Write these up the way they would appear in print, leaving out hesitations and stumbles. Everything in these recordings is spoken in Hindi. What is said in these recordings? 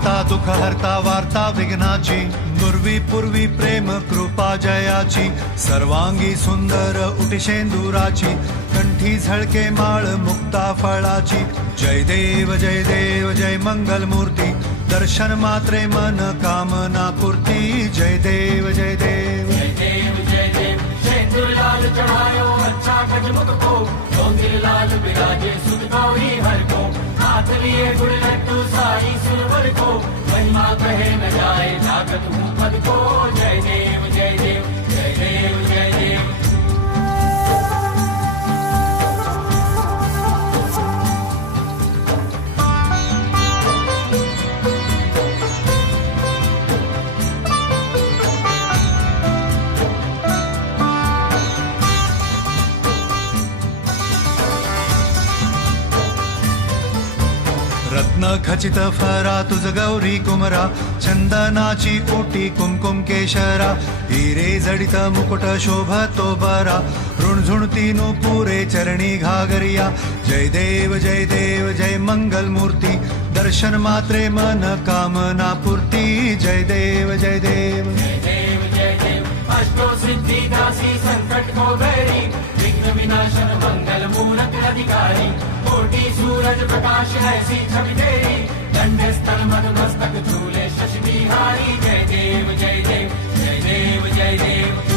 वार्ता दुःखहर्ता वार्ता विघ्नाची दुर्वी पूर्वी प्रेम कृपा जयाची सर्वांगी सुंदर उटिशेंदुराची कंठी झळके माळ मुक्ता फळाची जय देव जय मंगल मूर्ती दर्शन मात्रे मन कामना पूर्ती जय देव जय देव लाल चढ़ायो अच्छा गजमुख को डोंगिर लाल बिराजे सुध गौरी हर को हाथ लिए गुड़ लड्डू साई सुरवर को महिमा कहे न जाए जागत हूँ पद को जय देव जय देव जय देव जय देव। रत्न खचित फरा तुझ गौरी कुमरा चंदनाची ओटी कुमकुम केशरा हिरे जडित मुकुट शोभतो बरा ऋणझुणती पुरे चरणी घागरिया जय देव जय मंगल मूर्ती दर्शन मात्रे मन कामना पूर्ती जय देव जय देव जय देव अष्टो सिद्धि दासी संकट को बैरी विघ्न विनाशन मंगल मूरत अधिकारी कोटि सूरज प्रकाश ऐसी छवि तेरी दंड स्थल मद मस्तक झूले शशि बिहारी जय देव जय देव जय देव जय देव।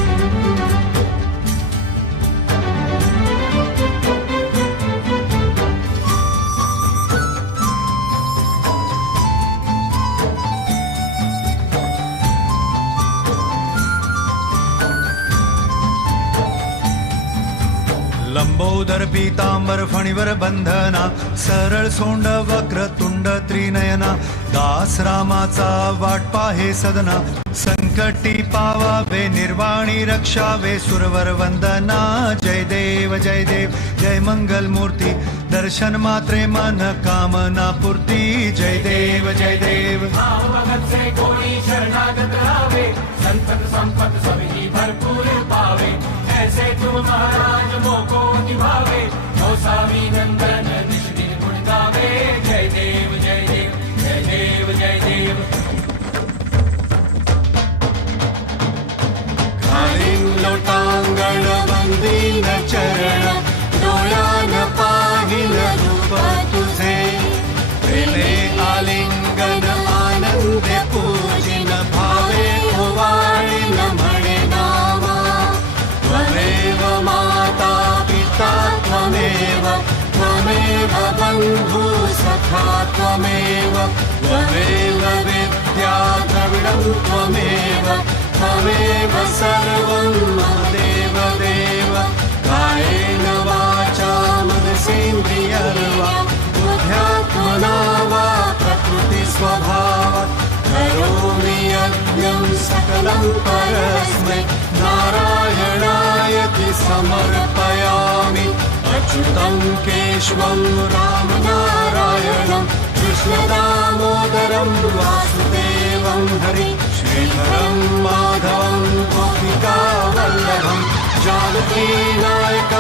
लंबोदर पीतांबर फणीवर बंधना सरळ सोंड वक्र तुंड त्रिनयना दास रामाचा वाट पाहे सदना संकटी पावावे निर्वाणी रक्षावे सुरवर वंदना जय देव जय मंगल मूर्ती दर्शन मात्रे मन कामना पूर्ती जय देव जय देव। भगत से कोई शरणागत आवे संतत संपत सभी भरपूर पावे ऐसे तुम महाराज मोको निभावे गोसावी नंदन निश दिन गुण गावे जय देव जय देव जय देव जय देव। घालीन लोटांगण वंदीन चरण डोळ्यान पाहिल रूप तुझे प्रेमे आलिंगन आनंद पूजिन भावे ओवाळीन म्हणे नामा त्वमेव माता पिता त्वमेव त्वमेव बन्धु सखा त्वमेव त्वमेव विद्या द्रविणं त्वमेव त्वमेव सर्वं मम देव देव कायेन वाचा मनसेन्द्रियर्वा बुद्ध्यात्मना वा प्रकृति स्वभावात् करोमि यज्ञं सकलं परस्मै नारायणायति समर्पयामि अच्युतं केशवं रामनारायणं कृष्णदामोदरं वासुदेवं हरि श्रीधरं माधवं गोपिकावल्लभं जानकी नायक